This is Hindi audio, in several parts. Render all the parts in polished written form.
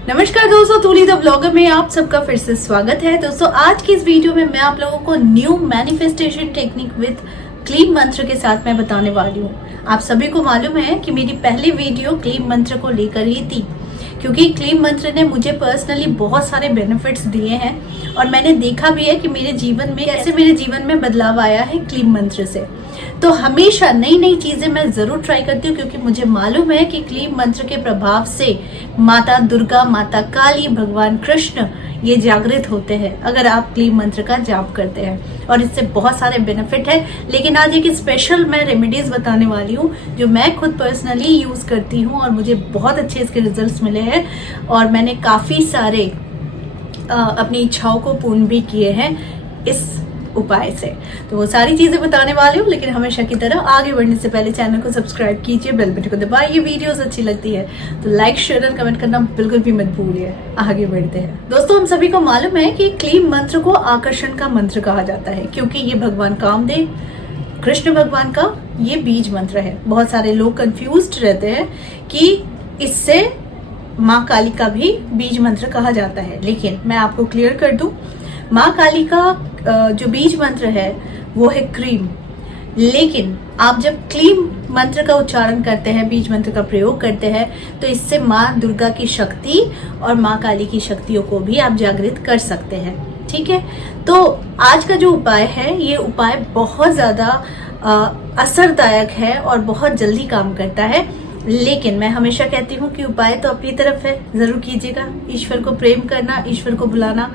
नमस्कार दोस्तों, तूली द व्लॉगर में आप सबका फिर से स्वागत है। दोस्तों आज की इस वीडियो में मैं आप लोगों को न्यू मैनिफेस्टेशन टेक्निक विद क्लीम मंत्र के साथ मैं बताने वाली हूँ। आप सभी को मालूम है कि मेरी पहली वीडियो क्लीम मंत्र को लेकर ही थी, क्योंकि क्लीम मंत्र ने मुझे पर्सनली बहुत सारे बेनिफिट्स दिए हैं और मैंने देखा भी है कि मेरे जीवन में बदलाव आया है क्लीम मंत्र से। तो हमेशा नई नई चीजें मैं जरूर ट्राई करती हूँ, क्योंकि मुझे मालूम है कि क्लीम मंत्र के प्रभाव से माता दुर्गा, माता काली, भगवान कृष्ण ये जागृत होते हैं अगर आप क्लीम मंत्र का जाप करते हैं, और इससे बहुत सारे बेनिफिट है। लेकिन आज एक स्पेशल मैं रेमेडीज बताने वाली हूँ जो मैं खुद पर्सनली यूज करती हूँ और मुझे बहुत अच्छे इसके रिजल्ट्स मिले हैं और मैंने काफी सारे अपनी इच्छाओं को पूर्ण भी किए हैं इस उपाय से। तो वो सारी चीजें बताने वाली हूँ, लेकिन हमेशा की तरह आगे बढ़ने से पहले चैनल को सब्सक्राइब कीजिए, बेल बटन को दबाइए। वीडियोस अच्छी लगती है तो लाइक, शेयर और कमेंट करना बिल्कुल भी मत भूलिए। आगे बढ़ते हैं। दोस्तों हम सभी को मालूम है कि क्लीम मंत्र को आकर्षण का मंत्र कहा जाता है, क्योंकि ये भगवान कामदेव कृष्ण भगवान का ये बीज मंत्र है। बहुत सारे लोग कंफ्यूज्ड रहते हैं कि इससे माँ काली का भी बीज मंत्र कहा जाता है, लेकिन मैं आपको क्लियर कर दूं, माँ काली का जो बीज मंत्र है वो है क्रीम। लेकिन आप जब क्लीम मंत्र का उच्चारण करते हैं, बीज मंत्र का प्रयोग करते हैं, तो इससे माँ दुर्गा की शक्ति और माँ काली की शक्तियों को भी आप जागृत कर सकते हैं। ठीक है, तो आज का जो उपाय है ये उपाय बहुत ज्यादा असरदायक है और बहुत जल्दी काम करता है। लेकिन मैं हमेशा कहती हूँ कि उपाय तो अपनी तरफ है, जरूर कीजिएगा। ईश्वर को प्रेम करना, ईश्वर को बुलाना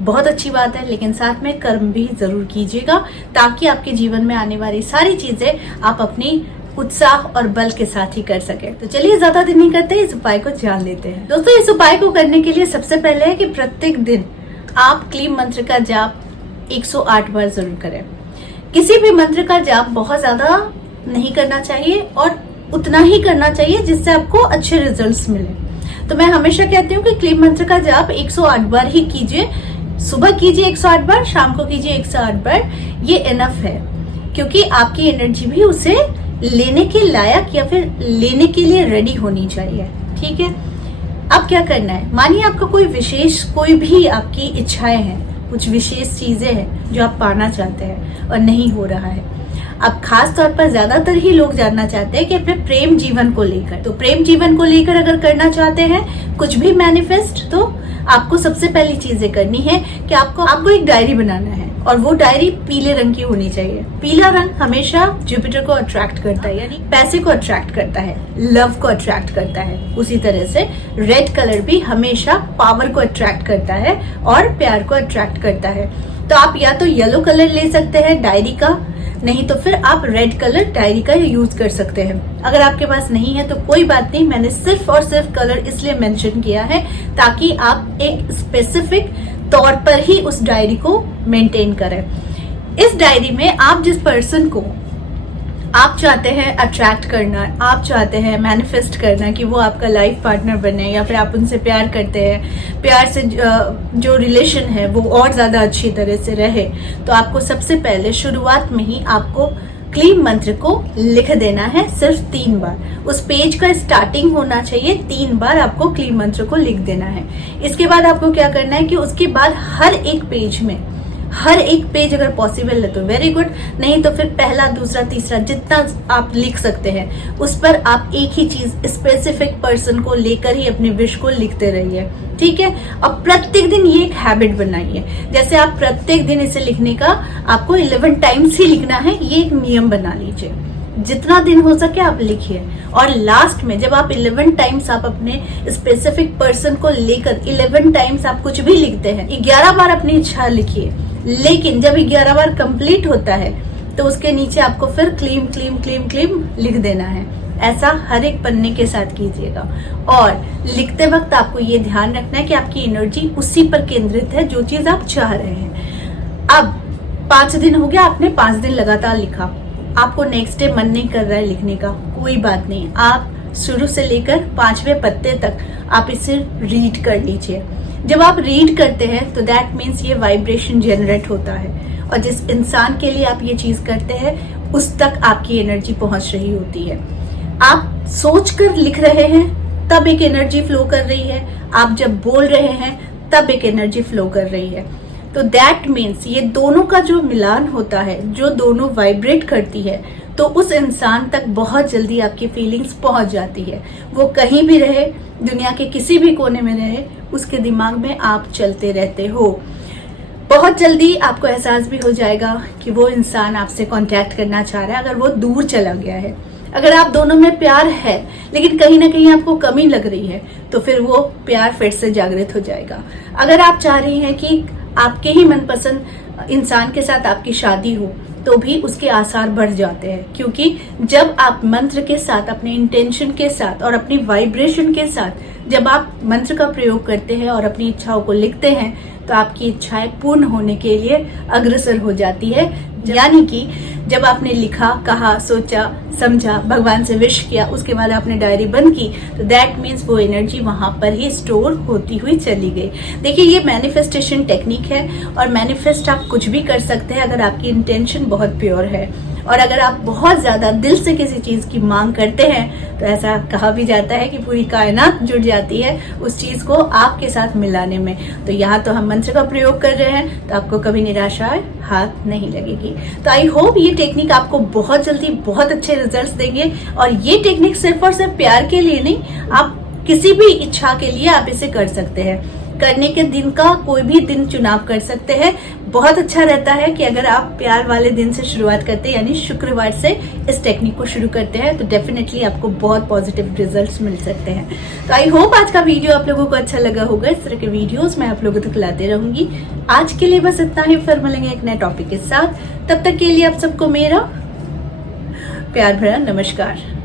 बहुत अच्छी बात है, लेकिन साथ में कर्म भी जरूर कीजिएगा, ताकि आपके जीवन में आने वाली सारी चीजें आप अपनी उत्साह और बल के साथ ही कर सके। तो चलिए ज्यादा देर नहीं करते, इस उपाय को जान लेते हैं। दोस्तों इस उपाय को करने के लिए सबसे पहले है कि प्रत्येक दिन आप क्लीम मंत्र का जाप 108 बार जरूर करें। किसी भी मंत्र का जाप बहुत ज्यादा नहीं करना चाहिए और उतना ही करना चाहिए जिससे आपको अच्छे रिजल्ट्स मिले। तो मैं हमेशा कहती हूँ कि क्लीम मंत्र का जाप 108 बार ही कीजिए। सुबह कीजिए 108 बार, शाम को कीजिए 108 बार, ये इनफ है, क्योंकि आपकी एनर्जी भी उसे लेने के लायक या फिर लेने के लिए रेडी होनी चाहिए। ठीक है, अब क्या करना है, मानिए आपका कोई भी आपकी इच्छाएं हैं, कुछ विशेष चीजें हैं जो आप पाना चाहते हैं और नहीं हो रहा है। अब खास तौर पर ज्यादातर ही लोग जानना चाहते हैं कि अपने प्रेम जीवन को लेकर, तो प्रेम जीवन को लेकर अगर करना चाहते हैं कुछ भी मैनिफेस्ट, तो आपको सबसे पहली चीजें करनी है कि आपको एक डायरी बनाना है, और वो डायरी पीले रंग की होनी चाहिए। पीला रंग हमेशा जुपिटर को अट्रैक्ट करता है, यानी पैसे को अट्रैक्ट करता है, लव को अट्रैक्ट करता है। उसी तरह से रेड कलर भी हमेशा पावर को अट्रैक्ट करता है और प्यार को अट्रैक्ट करता है। तो आप या तो येलो कलर ले सकते हैं डायरी का, नहीं तो फिर आप रेड कलर डायरी का यूज कर सकते हैं। अगर आपके पास नहीं है तो कोई बात नहीं, मैंने सिर्फ और सिर्फ कलर इसलिए मेंशन किया है ताकि आप एक स्पेसिफिक तौर पर ही उस डायरी को मेंटेन करें। इस डायरी में आप जिस पर्सन को आप चाहते हैं अट्रैक्ट करना, आप चाहते हैं मैनिफेस्ट करना कि वो आपका लाइफ पार्टनर बने, या फिर आप उनसे प्यार करते हैं, प्यार से जो रिलेशन है वो और ज्यादा अच्छी तरह से रहे, तो आपको सबसे पहले शुरुआत में ही आपको क्लीम मंत्र को लिख देना है सिर्फ 3 बार। उस पेज का स्टार्टिंग होना चाहिए, 3 बार आपको क्लीम मंत्र को लिख देना है। इसके बाद आपको क्या करना है कि उसके बाद हर एक पेज अगर पॉसिबल है तो वेरी गुड, नहीं तो फिर पहला, दूसरा, तीसरा जितना आप लिख सकते हैं उस पर आप एक ही चीज स्पेसिफिक पर्सन को लेकर ही अपने विश को लिखते रहिए। ठीक है, अब प्रत्येक दिन ये एक हैबिट बनाइए। जैसे आप प्रत्येक दिन इसे लिखने का आपको 11 टाइम्स ही लिखना है, ये एक नियम बना लीजिए। जितना दिन हो सके आप लिखिए, और लास्ट में जब आप 11 टाइम्स आप अपने स्पेसिफिक पर्सन को लेकर 11 टाइम्स आप कुछ भी लिखते हैं, 11 बार अपनी इच्छा लिखिए। लेकिन जब 11 बार कंप्लीट होता है तो उसके नीचे आपको फिर क्लीम क्लीम क्लीम क्लीम लिख देना है। ऐसा हर एक पन्ने के साथ कीजिएगा, और लिखते वक्त आपको ये ध्यान रखना है कि आपकी एनर्जी उसी पर केंद्रित है जो चीज आप चाह रहे हैं। अब 5 दिन हो गया, आपने 5 दिन लगातार लिखा, आपको नेक्स्ट डे मन नहीं कर रहा है लिखने का, कोई बात नहीं, आप शुरू से लेकर 5वें पत्ते तक आप इसे रीड कर लीजिए। जब आप रीड करते हैं तो दैट मीन्स ये वाइब्रेशन जनरेट होता है, और जिस इंसान के लिए आप ये चीज करते हैं उस तक आपकी एनर्जी पहुंच रही होती है। आप सोचकर लिख रहे हैं तब एक एनर्जी फ्लो कर रही है, आप जब बोल रहे हैं तब एक एनर्जी फ्लो कर रही है। तो दैट मीन्स ये दोनों का जो मिलान होता है, जो दोनों वाइब्रेट करती है, तो उस इंसान तक बहुत जल्दी आपकी फीलिंग्स पहुंच जाती है। वो कहीं भी रहे, दुनिया के किसी भी कोने में रहे, उसके दिमाग में आप चलते रहते हो। बहुत जल्दी आपको एहसास भी हो जाएगा कि वो इंसान आपसे कांटेक्ट करना चाह रहा है, अगर वो दूर चला गया है। अगर आप दोनों में प्यार है लेकिन कहीं ना कहीं आपको कमी लग रही है, तो फिर वो प्यार फिर से जागृत हो जाएगा। अगर आप चाह रही हैं कि आपके ही मनपसंद इंसान के साथ आपकी शादी हो, तो भी उसके आसार बढ़ जाते हैं, क्योंकि जब आप मंत्र के साथ, अपने इंटेंशन के साथ और अपनी वाइब्रेशन के साथ जब आप मंत्र का प्रयोग करते हैं और अपनी इच्छाओं को लिखते हैं, तो आपकी इच्छाएं पूर्ण होने के लिए अग्रसर हो जाती है। यानी कि जब आपने लिखा, कहा, सोचा, समझा, भगवान से विश किया, उसके बाद आपने डायरी बंद की, तो दैट मीन्स वो एनर्जी वहां पर ही स्टोर होती हुई चली गई। देखिए, ये मैनिफेस्टेशन टेक्निक है और मैनिफेस्ट आप कुछ भी कर सकते हैं अगर आपकी इंटेंशन बहुत प्योर है। और अगर आप बहुत ज्यादा दिल से किसी चीज की मांग करते हैं, तो ऐसा कहा भी जाता है कि पूरी कायनात जुड़ जाती है उस चीज को आपके साथ मिलाने में। तो यहाँ तो हम मंत्र का प्रयोग कर रहे हैं, तो आपको कभी निराशा हाथ नहीं लगेगी। तो आई होप ये टेक्निक आपको बहुत जल्दी बहुत अच्छे रिजल्ट्स देंगे। और ये टेक्निक सिर्फ और सिर्फ प्यार के लिए नहीं, आप किसी भी इच्छा के लिए आप इसे कर सकते हैं। करने के दिन का कोई भी दिन चुनाव कर सकते हैं। बहुत अच्छा रहता है कि अगर आप प्यार वाले दिन से शुरुआत करते हैं, यानी शुक्रवार से इस टेक्निक को शुरू करते हैं, तो डेफिनेटली आपको बहुत पॉजिटिव रिजल्ट्स मिल सकते हैं। तो आई होप आज का वीडियो आप लोगों को अच्छा लगा होगा। इस तरह के वीडियोस मैं आप लोगों तक लाते रहूंगी। आज के लिए बस इतना ही, फिर मिलेंगे एक नए टॉपिक के साथ। तब तक के लिए आप सबको मेरा प्यार भरा नमस्कार।